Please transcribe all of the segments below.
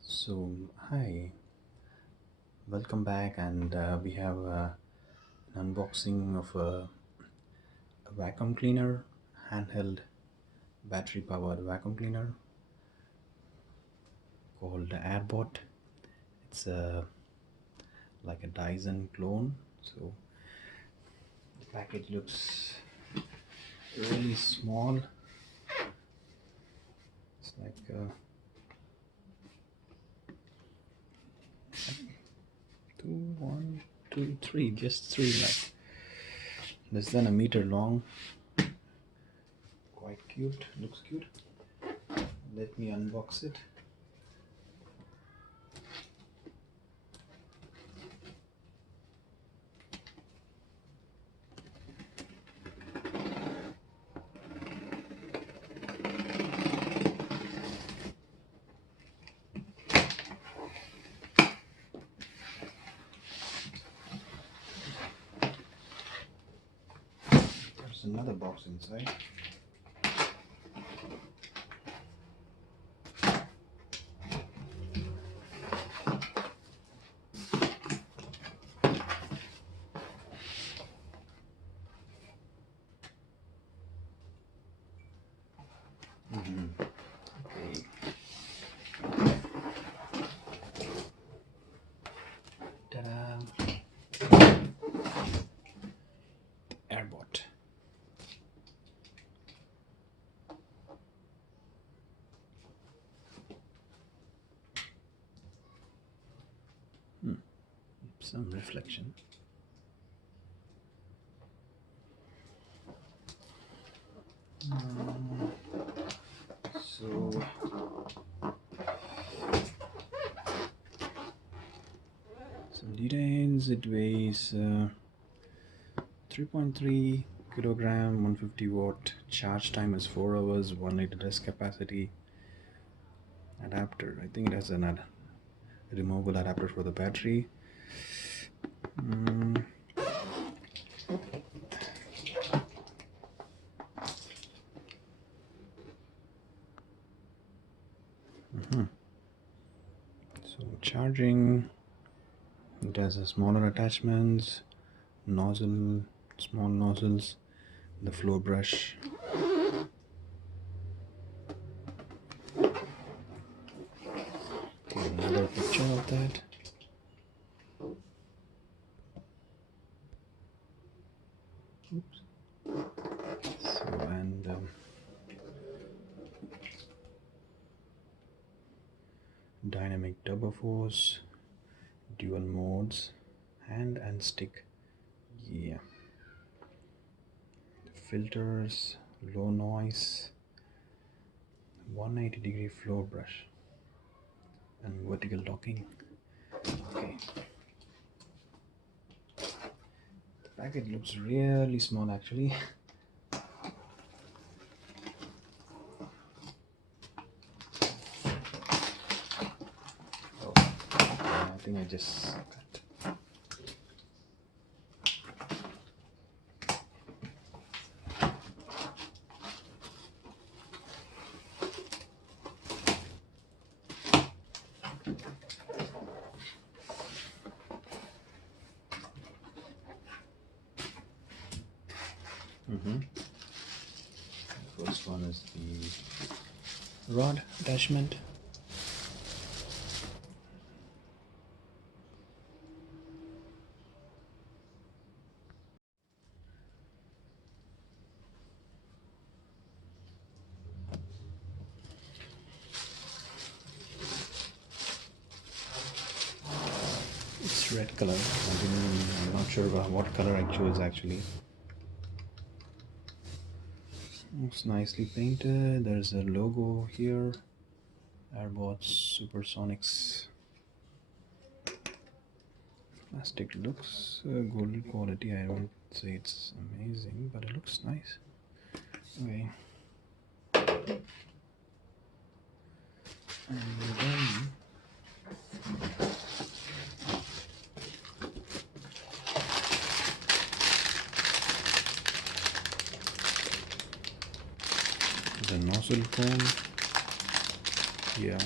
So, hi, welcome back, and we have an unboxing of a vacuum cleaner, handheld battery powered vacuum cleaner called Airbot. It's like a Dyson clone, so the package looks really small. It's like two, one, two, three, just three, like less than a meter long. Quite cute, looks cute. Let me unbox it. There's another box inside. Okay. Ta-da! Airbot. Some reflection. So some details. It weighs 3.3 kilogram, 150 watt. Charge time is 4 hours. 1 liter rest capacity. Adapter. I think it has an removable adapter for the battery. So charging. It has a smaller attachments, nozzle, small nozzles, the floor brush. Okay, another picture of that. Oops. So and dynamic turbo force, dual modes, hand and stick. Yeah. Filters, low noise, 180-degree floor brush, and vertical locking. Okay. The package looks really small actually. Oh, I think I just cut. The first one is the rod attachment. It's red color. I'm not sure about what color I chose actually. Looks nicely painted. There's a logo here. Airbot Supersonics. Plastic looks good quality. I won't say it's amazing, but it looks nice. Okay. And then the nozzle comb. Yeah.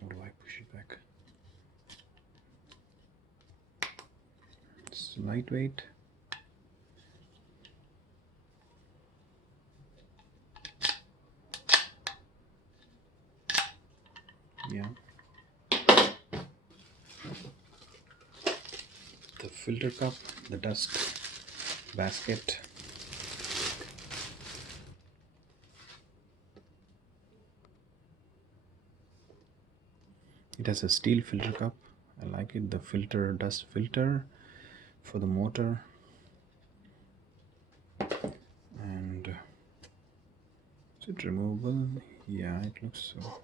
How do I push it back? It's lightweight. Yeah. The filter cup, the dust basket. It has a steel filter cup. I like it. The filter, dust filter for the motor. And is it removable? Yeah, it looks so.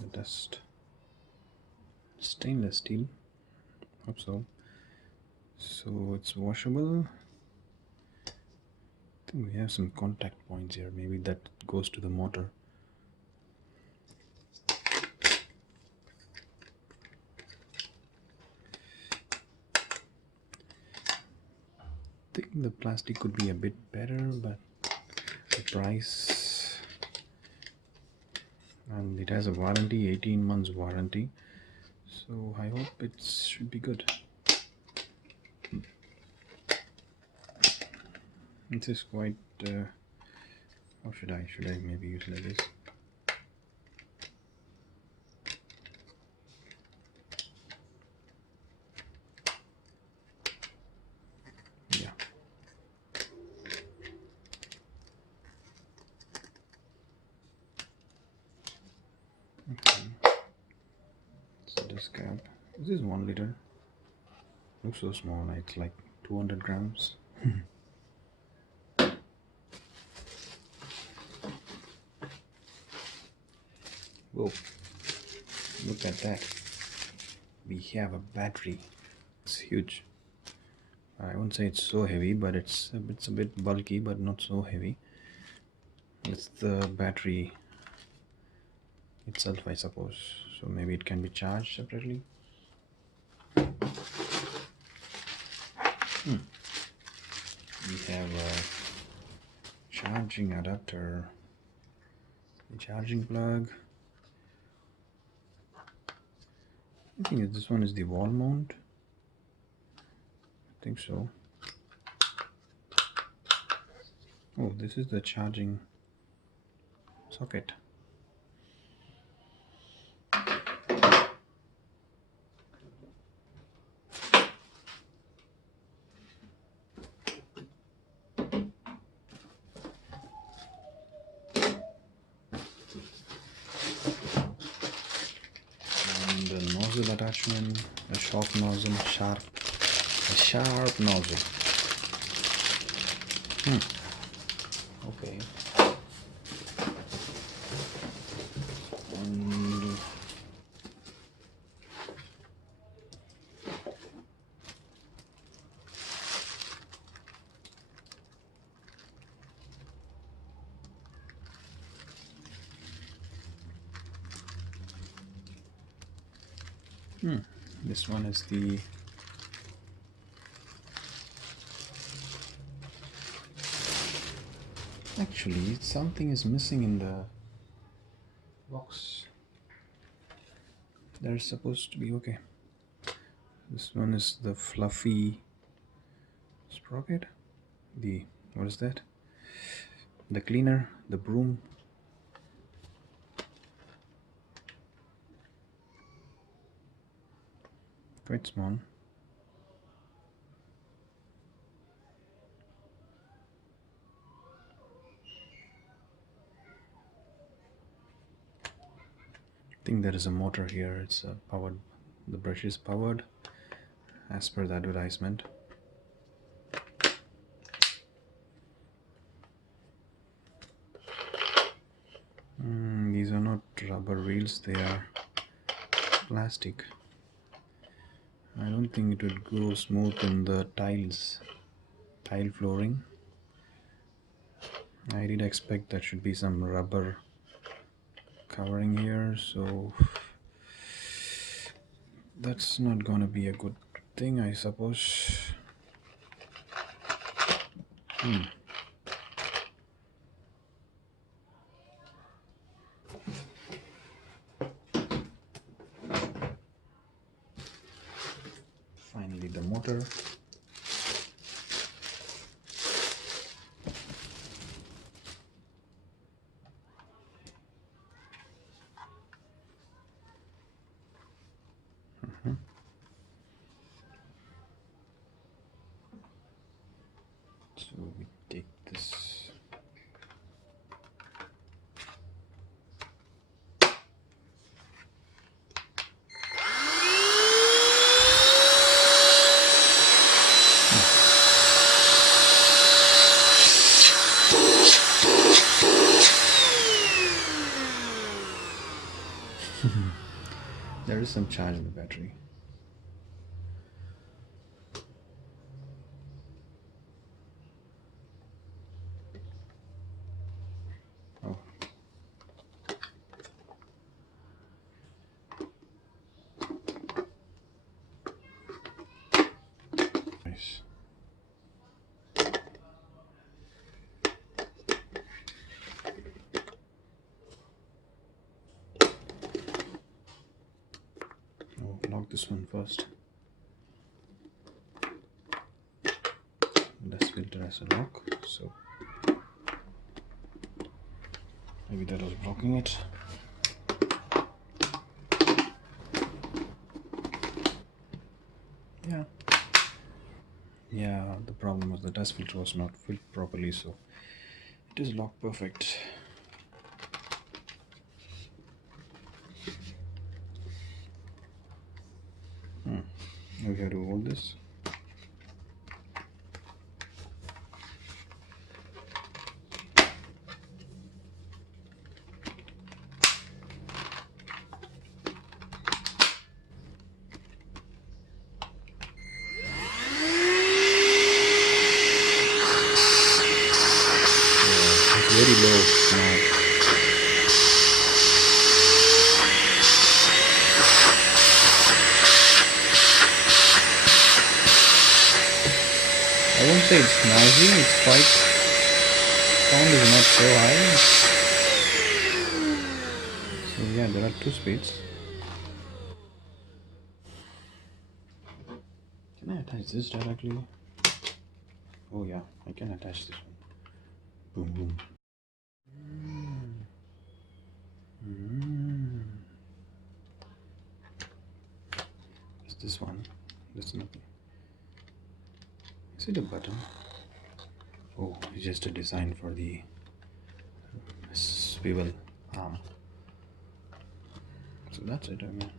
The dust. Stainless steel. Hope so. So it's washable. I think we have some contact points here. Maybe that goes to the motor. I think the plastic could be a bit better, but the price, and it has a warranty, 18 months warranty, so I hope it should be good. This is quite how should I maybe use like this? Yeah. Okay. So this cap, this is 1 liter. Looks so small, it's like 200 grams. Whoa, look at that. We have a battery. It's huge. I won't say it's so heavy, but it's a bit bulky, but not so heavy. It's the battery itself, I suppose. So maybe it can be charged separately. We have a charging adapter, a charging plug. I think this one is the wall mount. I think so. Oh, this is the charging socket. And the nozzle attachment, a sharp nozzle, a sharp nozzle. Okay. And this one is the actually something is missing in the box. There's supposed to be okay. This one is the fluffy sprocket. The what is that? The cleaner, the broom. Quite small. I think there is a motor here. It's powered. The brush is powered as per the advertisement. These are not rubber wheels, they are plastic. I don't think it would go smooth in the tile flooring. I did expect there should be some rubber covering here, so that's not gonna be a good thing, I suppose. Finally, the motor. So we take this. There is some charge in the battery. Oh. Nice. Oh, lock this one first. Dust filter has a lock, so maybe that was blocking it. Yeah, the problem was the dust filter was not filled properly, so it is locked perfect. Now we have to hold this. Very low now. I won't say it's noisy, it's quite, sound is not so high. So yeah, there are two speeds. Can I attach this directly? Oh yeah, I can attach this one. Boom boom. It's this one. There's nothing. Is it a button? Oh, it's just a design for the swivel arm. So that's it, I mean.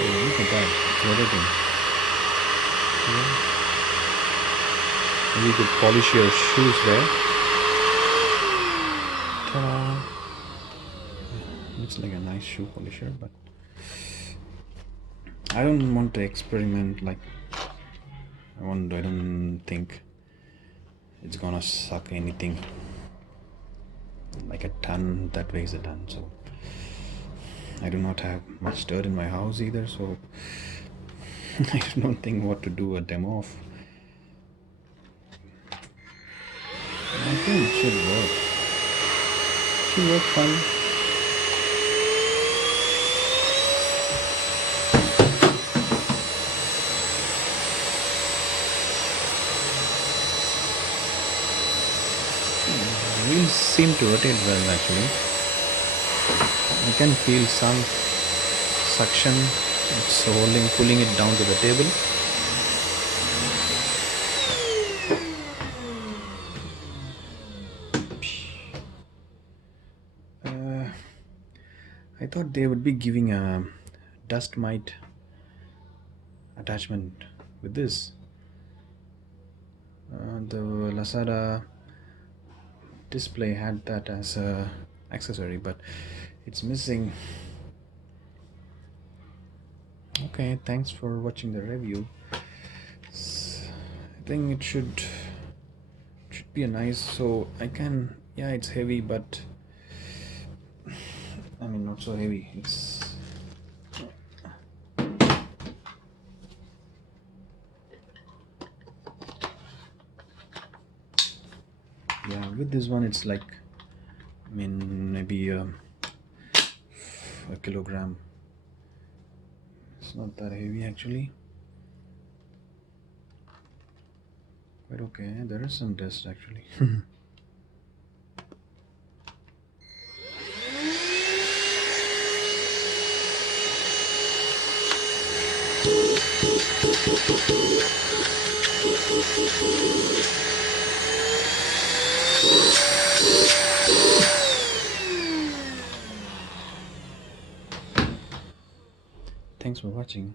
Oh, look at that, it's rotating. Maybe you could polish your shoes there. Ta-da! Looks like a nice shoe polisher, but I don't want to experiment like I don't think it's gonna suck anything like a ton that weighs a ton. So I do not have much dirt in my house either, so I don't think what to do a demo of. I think it should work. Should work fine. Wheels seem to rotate well actually. I can feel some suction. It's pulling it down to the table. I thought they would be giving a dust mite attachment with this. The Lazada display had that as a accessory, but it's missing. Okay, thanks for watching the review. I think it should be a nice. So I can, yeah, it's heavy, but I mean not so heavy. It's yeah. With this one, it's like I mean maybe a kilogram. It's not that heavy actually. But okay, there is some dust actually. Thanks for watching.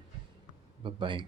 Bye bye.